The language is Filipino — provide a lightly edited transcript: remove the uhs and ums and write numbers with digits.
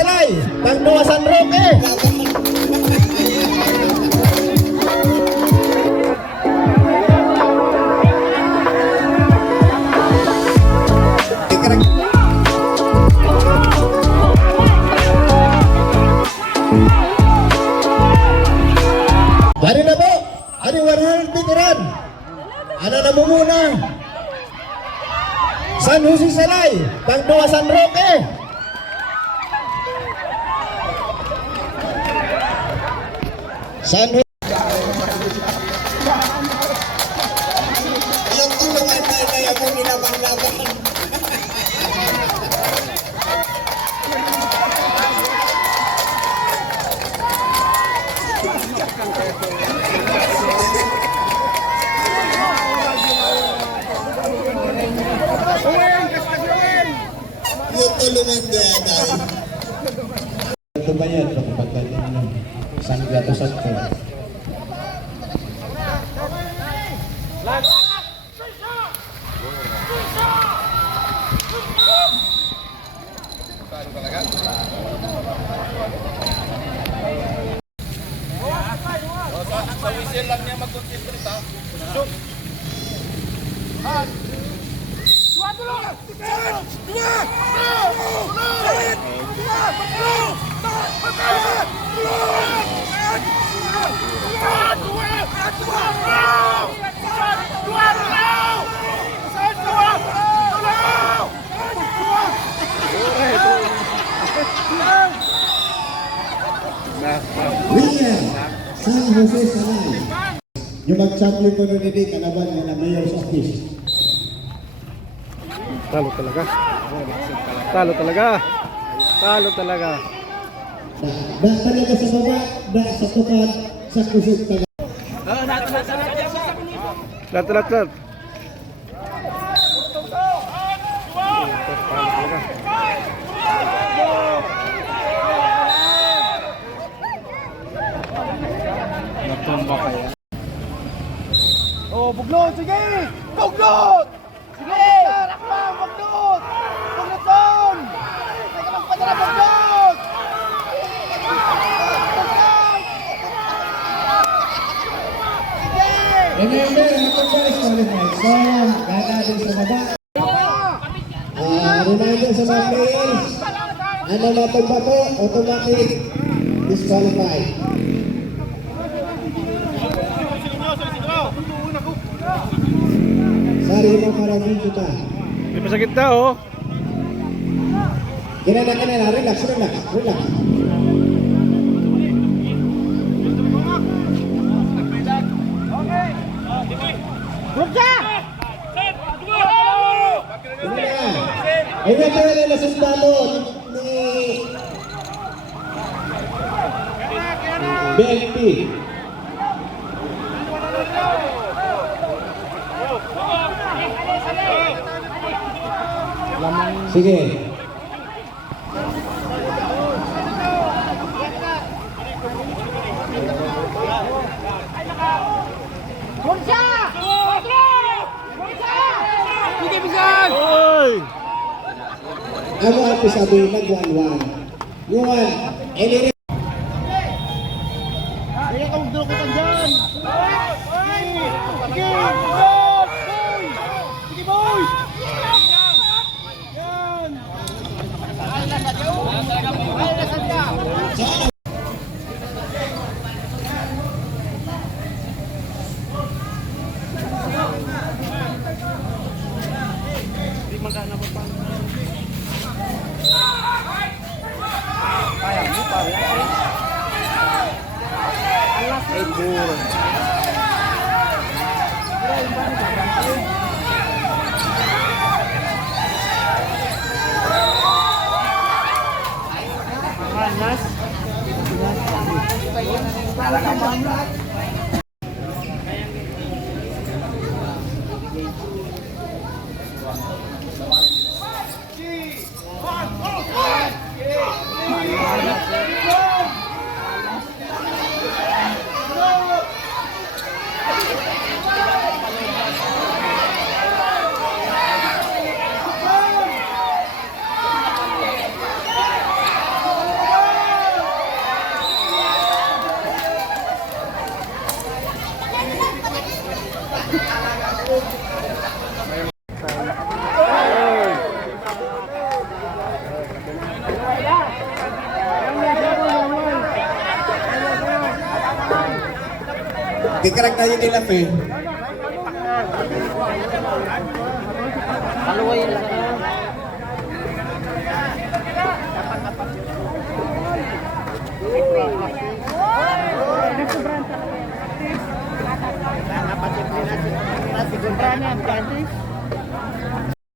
Salay, Tagdua San Roque. Hari na po, hari 100 veteran. Ano na mumuna? San Jose Salay, Tagdua San Roque. San Jose. Yung tulungan na yung mo ginabang-labang. Yung tulungan na yan. Ito ba yan? Pagpagdating ng San Gato Santo. Sa whistle lang niya mag-concentrate ha. William, San Jose Salay. Yung mag-champion ko nun hindi, kalaban niya na mayor's office. Talo talaga. Talo talaga. Talo talaga. Da talaga sa baba, da sa tukad, sa kusog talaga. Lat. Natumba pa yan. Oh, buglot, sige! Buglot! Sige! Rakman, buglot! Buglot doon! May ka magpadala, buglot! Remember, ako po is qualified. So, gata din sa baba. Reminder sa mga players, ano natin ba po? Automatic disqualified. Sari mo parang kita. Di pa sakit na oh. Kinana, relax. Brugja! Ito na nila sundalo ni BNP. Sige. Brugja! Sige, bisan! Oy! Ako ang pisabi nag-1-1. Ngayon, elire. Kaya ka magdukutan dyan! Sige! Sige, boy! Yan! Ay, burro. Tikarak na yun nila, Fe. Kaluway na sa